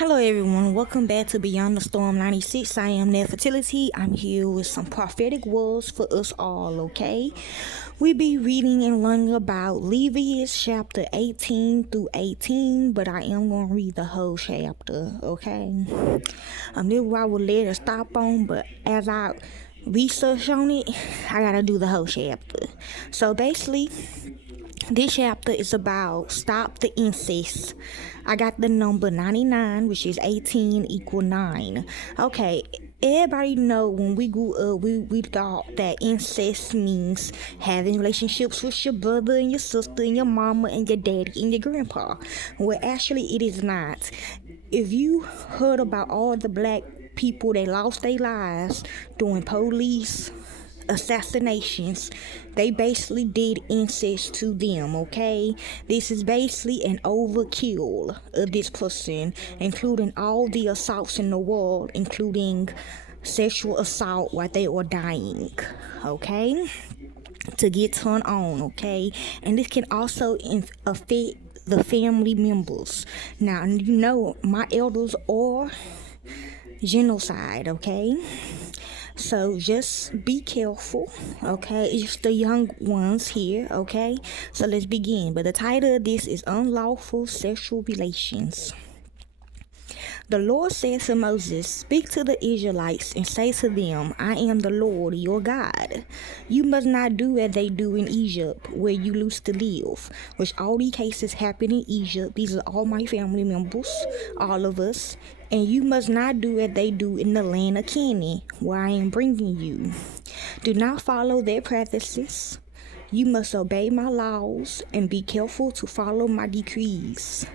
Hello everyone, welcome back to Beyond the Storm 96. I am Net Fertility. I'm here with some prophetic words for us all, okay? We be reading and learning about Leviticus chapter 18 through 18, but I am going to read the whole chapter, okay? This is where I will let it stop on, but as I research on it, I got to do the whole chapter. So basically, this chapter is about stop the incest. I got the number 99, which is 18 equal 9. Okay, everybody know when we grew up, we thought that incest means having relationships with your brother and your sister and your mama and your daddy and your grandpa. Well, actually, it is not. If you heard about all the black people that lost their lives during police assassinations, they basically did incest to them, okay? This is basically an overkill of this person, including all the assaults in the world, including sexual assault while they were dying, okay? To get turned on, okay? And this can also affect the family members. Now, you know, my elders are genocide, okay? So just be careful, okay? It's the young ones here, okay? So let's begin. But the title of this is Unlawful Sexual Relations. The Lord said to Moses, "Speak to the Israelites and say to them, I am the Lord your God. You must not do as they do in Egypt, where you used to live," which all these cases happen in Egypt. These are all my family members, all of us. "And you must not do as they do in the land of Canaan, where I am bringing you. Do not follow their practices. You must obey my laws and be careful to follow my decrees.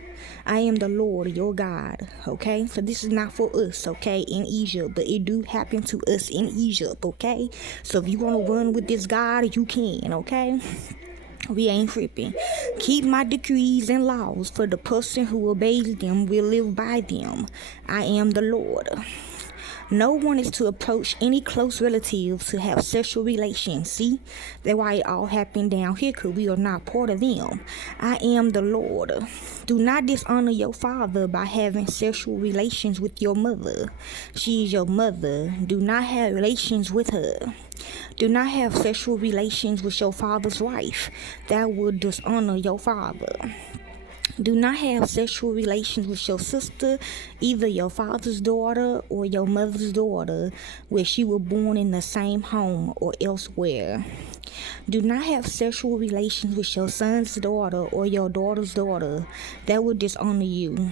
I am the Lord your God," okay? So this is not for us, okay, in Egypt, but it do happen to us in Egypt, okay? So if you want to run with this God, you can, okay? We ain't tripping. "Keep my decrees and laws, for the person who obeys them will live by them. I am the Lord. No one is to approach any close relative to have sexual relations." See, that's why it all happened down here, because we are not part of them. "I am the Lord. Do not dishonor your father by having sexual relations with your mother. She is your mother. Do not have relations with her. Do not have sexual relations with your father's wife. That would dishonor your father. Do not have sexual relations with your sister, either your father's daughter or your mother's daughter, where she was born in the same home or elsewhere. Do not have sexual relations with your son's daughter or your daughter's daughter. That will dishonor you.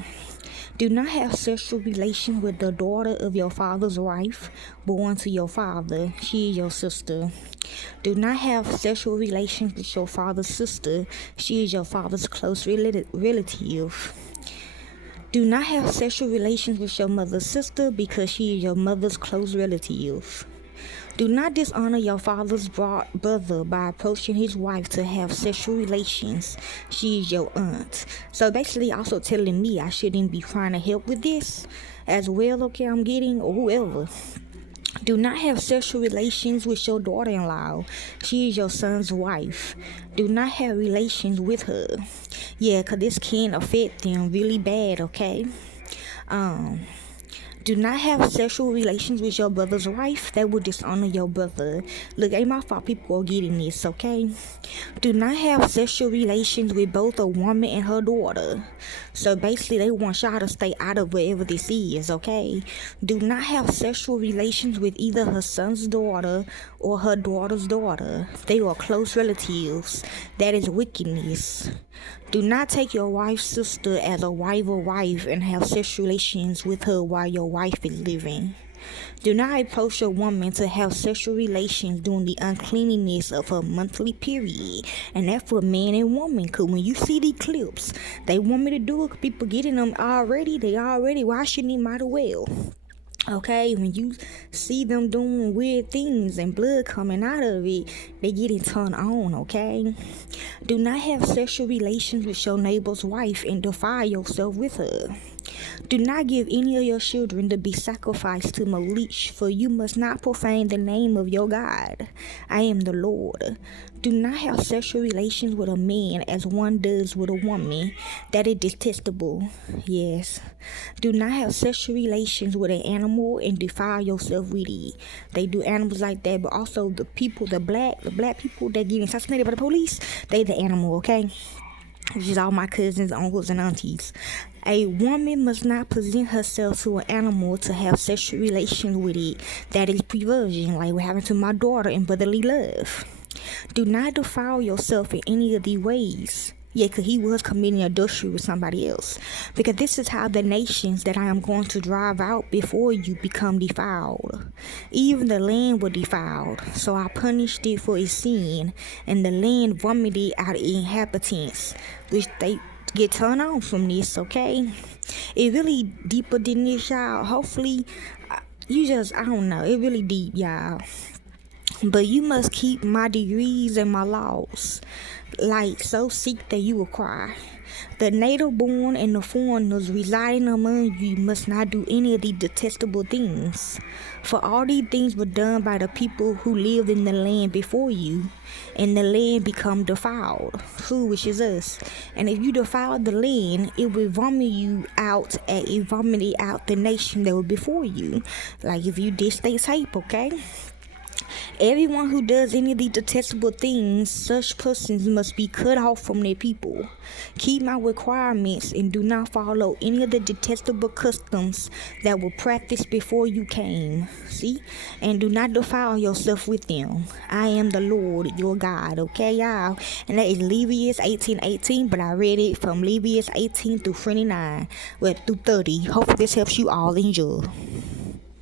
Do not have sexual relations with the daughter of your father's wife, born to your father. She is your sister. Do not have sexual relations with your father's sister. She is your father's close relative. Do not have sexual relations with your mother's sister, because she is your mother's close relative. Do not dishonor your father's brother by approaching his wife to have sexual relations. She is your aunt." So basically also telling me I shouldn't be trying to help with this as well, okay, I'm getting, or whoever. "Do not have sexual relations with your daughter-in-law. She is your son's wife. Do not have relations with her." Yeah, because this can affect them really bad, okay? Do not have sexual relations with your brother's wife. That will dishonor your brother. Look, ain't my fault people are getting this, okay? Do not have sexual relations with both a woman and her daughter. So basically, they want y'all to stay out of wherever this is, okay? Do not have sexual relations with either her son's daughter or her daughter's daughter. They are close relatives. That is wickedness. Do not take your wife's sister as a wife or wife and have sexual relations with her while your wife is living. Do not approach a woman to have sexual relations during the uncleanness of her monthly period. And that's for man and woman, because when you see these clips, they want me to do it, people getting them already, why shouldn't it might as well? Okay, when you see them doing weird things and blood coming out of it, they getting turned on, okay? Do not have sexual relations with your neighbor's wife and defile yourself with her. Do not give any of your children to be sacrificed to Malik, for you must not profane the name of your God. I am the Lord. Do not have sexual relations with a man as one does with a woman. That is detestable. Yes. Do not have sexual relations with an animal and defile yourself with it. They do animals like that, but also the people, the black people that get assassinated by the police, they the animal, okay? Which is all my cousins, uncles, and aunties. A woman must not present herself to an animal to have sexual relations with it. That is perversion, like what happened to my daughter in brotherly love. Do not defile yourself in any of these ways. Yeah, because he was committing adultery with somebody else. Because this is how the nations that I am going to drive out before you become defiled. Even the land was defiled. So I punished it for its sin. And the land vomited out its inhabitants. Which they get turned on from this, okay? It really deeper than this, y'all. Hopefully, I don't know. It really deep, y'all. But you must keep my decrees and my laws, like so seek that you acquire. The native born and the foreigners residing among you must not do any of these detestable things. For all these things were done by the people who lived in the land before you, and the land become defiled, which is us. And if you defile the land, it will vomit you out, and it vomited out the nation that was before you. Like if you did stay tape, okay? Everyone who does any of these detestable things, such persons must be cut off from their people. Keep my requirements and do not follow any of the detestable customs that were practiced before you came. See? And do not defile yourself with them. I am the Lord, your God. Okay, y'all? And that is Leviticus 18:18, but I read it from Leviticus 18 through 29, through 30. Hopefully this helps you all. Enjoy.